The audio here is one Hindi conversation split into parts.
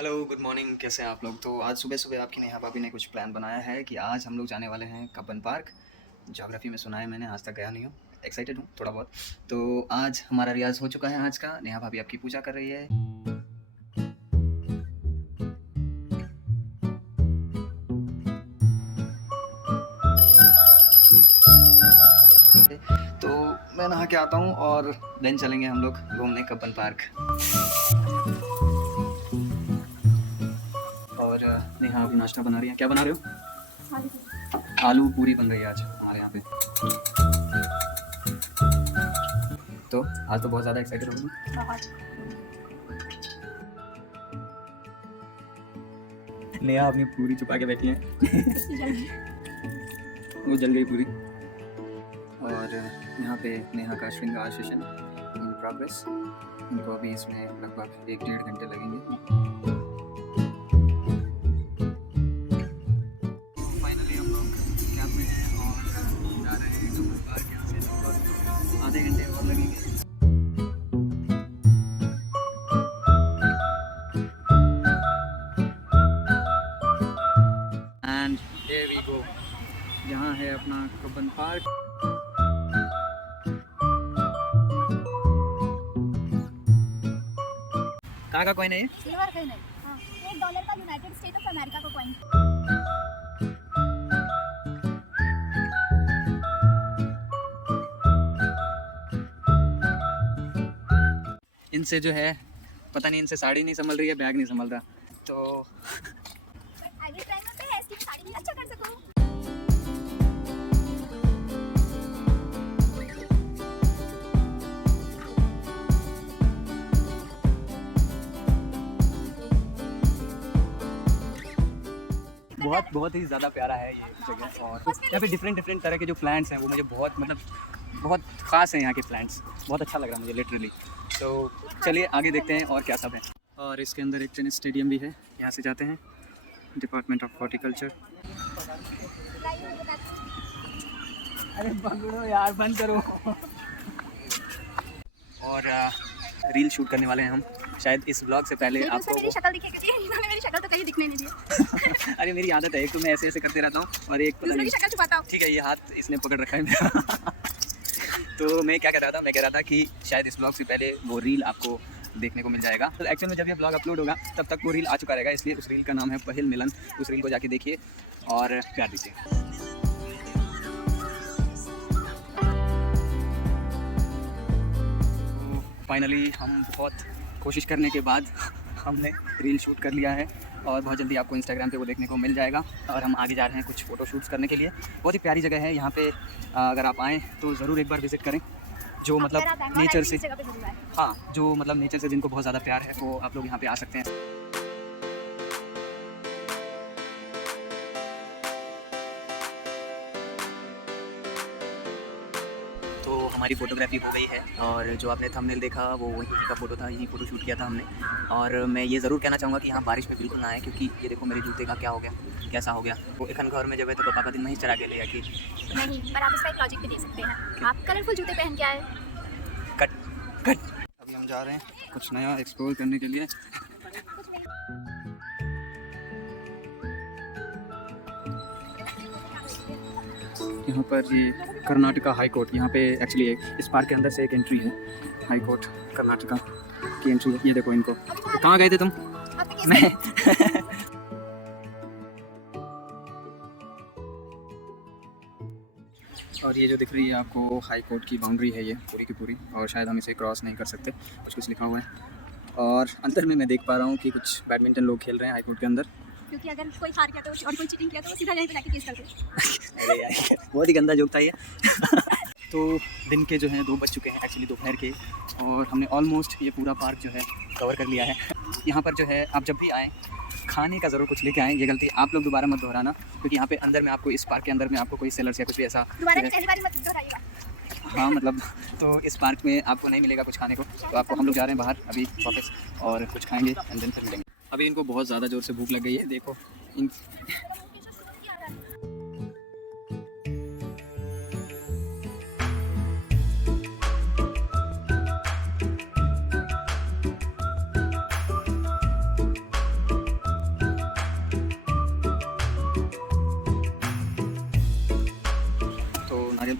Hello, good morning. कैसे हैं आप लोग? तो आज सुबह-सुबह आपकी नेहा भाभी ने कुछ प्लान बनाया है कि आज हम लोग जाने वाले हैं कब्बन पार्क। ज्योग्राफ़ी में सुना है मैंने, आज तक गया नहीं हूँ। एक्साइटेड हूँ थोड़ा बहुत। तो आज हमारा रियाज़ हो चुका है आज का। नेहा भाभी आपकी पूजा कर रही है। तो मैं नहा के आता हूँ और देन चलेंगे हम लोग घूमने कब्बन पार्क। और नेहा अभी नाश्ता बना रही हैं। क्या बना रहे हो? आलू पूरी बन रही है आज हमारे यहाँ पे। तो आज तो बहुत ज़्यादा एक्साइटेड हो गई। नेहा अपनी पूरी छुपा के बैठी है। वो जल गई पूरी। और यहाँ पे नेहा का श्रृंगार सेशन इन प्रोग्रेस। उनको अभी इसमें लगभग 1-1.5 घंटे लगेंगे। फाइनली हम लोग कैब में हैं और जा रहे हैं कब्बन पार्क। यहाँ से लगभग आधे घंटे और लगेंगे। And here we go. यहाँ है अपना कब्बन पार्क। कहाँ का कॉइन है ये? सिल्वर कॉइन है। हाँ, $1 का यूनाइटेड स्टेट ऑफ अमेरिका का कॉइन। इनसे जो है पता नहीं, इनसे साड़ी नहीं संभल रही है, बैग नहीं संभल रहा। तो आगे टाइम होते हैं इसकी साड़ी भी अच्छा कर सकूं। बहुत ही ज़्यादा प्यारा है ये जगह। और यहाँ पे डिफरेंट तरह के जो प्लांट्स हैं वो मुझे बहुत ख़ास हैं यहाँ के प्लांट्स। बहुत अच्छा लग रहा है मुझे लिटरली। तो चलिए आगे देखते हैं और क्या सब है। और इसके अंदर एक टेनिस स्टेडियम भी है। यहाँ से जाते हैं डिपार्टमेंट ऑफ हॉर्टिकल्चर। अरे पकड़ो यार, बंद करो। और रील शूट करने वाले हैं हम। शायद इस ब्लॉग से पहले आपको मेरी शक्ल दिखेगी। इन्होंने मेरी शक्ल तो कहीं दिखने नहीं दी। अरे मेरी आदत है, एक तो मैं ऐसे करते रहता हूँ और एक दूसरे की शक्ल छुपाता हूँ। ठीक है, ये हाथ इसने पकड़ रखा है मेरा। तो मैं क्या कह रहा था, मैं कह रहा था कि शायद इस ब्लॉग से पहले वो रील आपको देखने को मिल जाएगा। तो एक्चुअल में जब ये ब्लॉग अपलोड होगा तब तक वो रील आ चुका रहेगा। इसलिए उस रील का नाम है पहल मिलन। उस रील को जाके देखिए और प्यार दीजिए। फाइनली हम बहुत कोशिश करने के बाद हमने रील शूट कर लिया है और बहुत जल्दी आपको इंस्टाग्राम पे वो देखने को मिल जाएगा। और हम आगे जा रहे हैं कुछ फ़ोटो शूट्स करने के लिए। बहुत ही प्यारी जगह है यहाँ पे। अगर आप आएँ तो ज़रूर एक बार विज़िट करें। जो मतलब नेचर से, हाँ, जो मतलब नेचर से जिनको बहुत ज़्यादा प्यार है वो आप लोग यहाँ पे आ सकते हैं। तो हमारी फ़ोटोग्राफी हो गई है और जो आपने थंबनेल देखा वो वहीं का फ़ोटो था, यही फ़ोटो शूट किया था हमने। और मैं ये ज़रूर कहना चाहूँगा कि यहाँ बारिश में बिल्कुल ना आए, क्योंकि ये देखो मेरे जूते का क्या हो गया, कैसा हो गया। वो एक घर में जब है तो पापा का दिन नहीं चला गया कि नहीं, पर आप इसका एक लॉजिक भी दे सकते हैं। आप कलरफुल जूते पहन के आए। कट। अभी हम जा रहे हैं कुछ नया एक्सप्लोर करने के लिए। यहाँ पर ये कर्नाटका हाई कोर्ट, यहाँ पे एक्चुअली इस पार्क के अंदर से एक एंट्री है। हाई कोर्ट कर्नाटका की एंट्री है। ये देखो इनको। कहाँ गए थे तुम? मैं और ये जो दिख रही है आपको हाई कोर्ट की बाउंड्री है ये पूरी की पूरी। और शायद हम इसे क्रॉस नहीं कर सकते, कुछ लिखा हुआ है। और अंदर में मैं देख पा रहा हूँ कि कुछ बैडमिंटन लोग खेल रहे हैं हाई कोर्ट के अंदर। क्योंकि अगर कोई हार गया तो और कोई चीटिंग किया तो वो सीधा यहीं पे जाके केस करते। अरे यार, बहुत ही गंदा जोक था ये। तो दिन के जो हैं 2 बज चुके हैं एक्चुअली, दोपहर के। और हमने ऑलमोस्ट ये पूरा पार्क जो है कवर कर लिया है। यहाँ पर जो है आप जब भी आएँ खाने का ज़रूर कुछ लेके आएँ। ये गलती आप लोग दोबारा मत दोहराना, क्योंकि यहाँ पे अंदर में आपको, इस पार्क के अंदर में आपको कोई सेलर्स या कुछ भी ऐसा दोबारा पहली बार मत दोहराइएगा। हाँ मतलब, तो इस पार्क में आपको नहीं मिलेगा कुछ खाने को। तो आपको, हम लोग जा रहे हैं बाहर अभी वापस और कुछ खाएंगे एंड देन फिर मिलेंगे। अभी इनको बहुत ज़्यादा ज़ोर से भूख लग गई है, देखो इन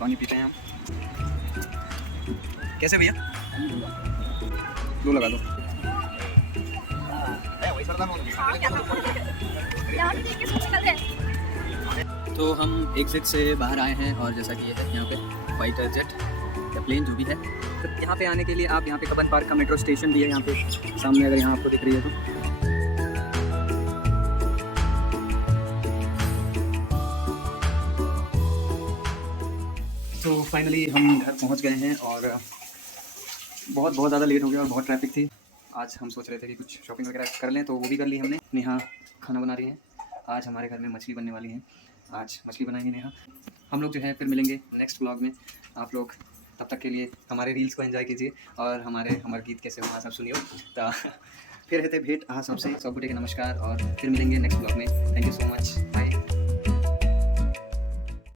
पानी पीते हैं हम। कैसे भैया? 2 लगा दो। यहाँ पे देख के सब निकल गए। तो हम एग्जिट से बाहर आए हैं और जैसा कि ये है यहाँ पे फाइटर जेट या प्लेन जो भी है, तो यहाँ पे आने के लिए आप यहाँ पे कब्बन पार्क का मेट्रो स्टेशन भी है यहाँ पे सामने, अगर यहाँ आपको दिख रही है तो फाइनली हम घर पहुँच गए हैं और बहुत ज़्यादा लेट हो गया और बहुत ट्रैफिक थी। आज हम सोच रहे थे कि कुछ शॉपिंग वगैरह कर लें, तो वो भी कर ली हमने। नेहा खाना बना रही हैं। आज हमारे घर में मछली बनने वाली है, आज मछली बनाएंगे नेहा। हम लोग जो है फिर मिलेंगे नेक्स्ट व्लॉग में। आप लोग तब तक के लिए हमारे रील्स को एंजॉय कीजिए और हमारे गीत कैसे हुआ सब सुनियो। तो फिर रहते भेंट सबसे सबको नमस्कार और फिर मिलेंगे नेक्स्ट व्लॉग में। Thank you so much, bye.